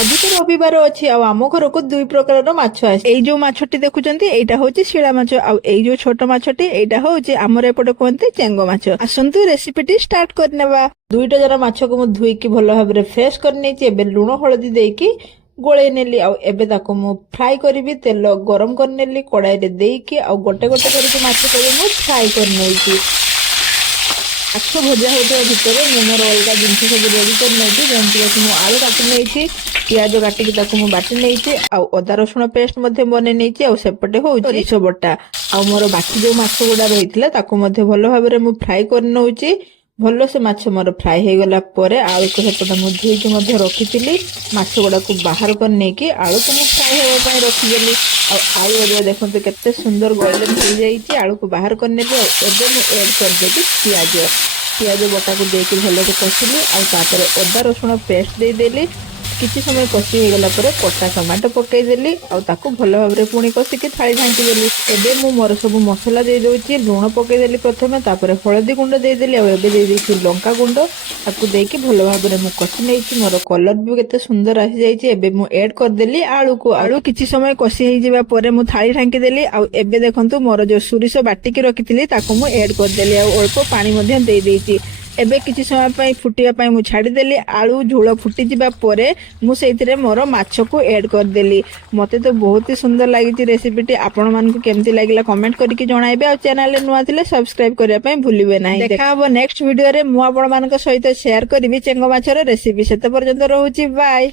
ଆଜି ତ ରବିବାର ଅଛି ଆଉ ଆମ ଘରକୁ ଦୁଇ ପ୍ରକାରର ମାଛ ଆସେ। ଏଇ ଯୋଉ ମାଛଟି ଦେଖୁଛନ୍ତି ଏଇଟା ହଉଛି ଶିଳା ମାଛ ଆଉ ଏଇ ଯୋଉ ଛୋଟ ମାଛଟି ଏଇଟା ହଉଛି ଆମର ଏପଟେ କୁହନ୍ତି ଚେଙ୍ଗ ମାଛ। ଆସନ୍ତୁ ରେସିପିଟି ଷ୍ଟାର୍ଟ କରିନେବା। ଦୁଇଟା ଯାକ ମାଛକୁ ମୁଁ ଧୋଇକି ଭଲ ଭାବରେ ଫ୍ରେଶ କରିନେଇଛି। ଏବେ ଲୁଣ ହଳଦୀ ଦେଇକି ଗୋଳେଇ ନେଲି ଆଉ ଏବେ ତାକୁ ମୁଁ ଫ୍ରାଏ କରିବି। ତେଲ ଗରମ କରିନେଲି କଡାଇରେ ଦେଇକି ଆଉ ଗୋଟେ ଗୋଟେ କରିକି ମାଛ କରି ମୁଁ ଫ୍ରାଏ କରିନେଇଛି। ମାଛ ଭଜା ହେଉଥିବା ଭିତରେ ମୁଁ ମୋର ଅଲଗା ଜିନିଷ ସବୁ ରେଡି କରି ନେଇଛି। ଯେମିତିକି ମୁଁ ଆଳୁ କାଟି ନେଇଛି, ପିଆଜ କାଟିକି ତାକୁ ମୁଁ ବାଟି ନେଇଛି ଆଉ ଅଦା ରସୁଣ ପେଷ୍ଟ ମଧ୍ୟ ବନେଇ ନେଇଛି ଆଉ ସେପଟେ ହଉଛି ସୋରିଷ ବଟା ଆଉ ମୋର ବାକି ଯୋଉ ମାଛ ଗୁଡା ରହିଥିଲା ତାକୁ ମଧ୍ୟ ଭଲ ଭାବରେ ମୁଁ ଫ୍ରାଏ କରି ନେଉଛି। ଭଲ ସେ ମାଛ ମୋର ଫ୍ରାଏ ହେଇଗଲା ପରେ ଆଳୁକୁ ସେପଟେ ମୁଁ ଧୋଇକି ମଧ୍ୟ ରଖିଥିଲି। ମାଛ ଗୁଡାକୁ ବାହାର କରି ନେଇକି ଆଳୁକୁ ମୁଁ ଫ୍ରାଏ ହେବା ପାଇଁ ରଖିଦେଲି ଆଉ ଆଳୁ ଏବେ ଦେଖନ୍ତୁ କେତେ ସୁନ୍ଦର ଗୋଲ୍ଡେନ ହେଇଯାଇଛି। ଆଳୁକୁ ବାହାର କରିନେଲି ଆଉ ଏବେ ମୁଁ ଏଡ୍ କରିଦେବି ପିଆଜ ବଟାକୁ ଦେଇକି ଭଲରେ କଷିଲି ଆଉ ତାପରେ ଅଦା ରସୁଣ ପେଷ୍ଟ ଦେଇଦେଲି। କିଛି ସମୟ କଷି ହେଇଗଲା ପରେ କଟା ଟମାଟୋ ପକେଇଦେଲି ଆଉ ତାକୁ ଭଲ ଭାବରେ ପୁଣି କଷିକି ଥାଳି ଢାଙ୍କି ଦେଲି। ଏବେ ମୁଁ ମୋର ସବୁ ମସଲା ଦେଇ ଦଉଛି। ଲୁଣ ପକେଇଦେଲି ପ୍ରଥମେ, ତାପରେ ହଳଦୀ ଗୁଣ୍ଡ ଦେଇଦେଲି ଆଉ ଏବେ ଦେଇଦେଇଛି ଲଙ୍କା ଗୁଣ୍ଡ। ତାକୁ ଦେଇକି ଭଲ ଭାବରେ ମୁଁ କଷି ନେଇଛି। ମୋର କଲର ବି କେତେ ସୁନ୍ଦର ଆସିଯାଇଛି। ଏବେ ମୁଁ ଏଡ୍ କରିଦେଲି ଆଳୁକୁ। ଆଳୁ କିଛି ସମୟ କଷି ହେଇଯିବା ପରେ ମୁଁ ଥାଳି ଢାଙ୍କି ଦେଲି ଆଉ ଏବେ ଦେଖନ୍ତୁ ମୋର ଯୋଉ ସୋରିଷ ବାଟିକି ରଖିଥିଲି ତାକୁ ମୁଁ ଏଡ୍ କରିଦେଲି ଆଉ ଅଳ୍ପ ପାଣି ମଧ୍ୟ ଦେଇଦେଇଛି। ଏବେ କିଛି ସମୟ ପାଇଁ ଫୁଟିବା ପାଇଁ ମୁଁ ଛାଡିଦେଲି। ଆଳୁ ଝୋଳ ଫୁଟିଯିବା ପରେ ମୁଁ ସେଇଥିରେ ମୋର ମାଛକୁ ଏଡ୍ କରିଦେଲି। ମତେ ତ ବହୁତ ହି ସୁନ୍ଦର ଲାଗିଛି ରେସିପିଟି। ଆପଣ ମାନଙ୍କୁ କେମିତି ଲାଗିଲା କମେଣ୍ଟ କରିକି ଜଣାଇବେ ଆଉ ଚ୍ୟାନେଲରେ ନୂଆ ଥିଲେ ସବସ୍କ୍ରାଇବ କରିବା ପାଇଁ ଭୁଲିବେ ନାହିଁ। ଦେଖା ହବ ନେକ୍ସଟ ଭିଡିଓରେ। ମୁଁ ଆପଣମାନଙ୍କ ସହିତ ସେୟାର କରିବି ଚେଙ୍ଗ ମାଛର ରେସିପି। ସେତେ ପର୍ଯ୍ୟନ୍ତ ରହୁଛି, ବାଏ।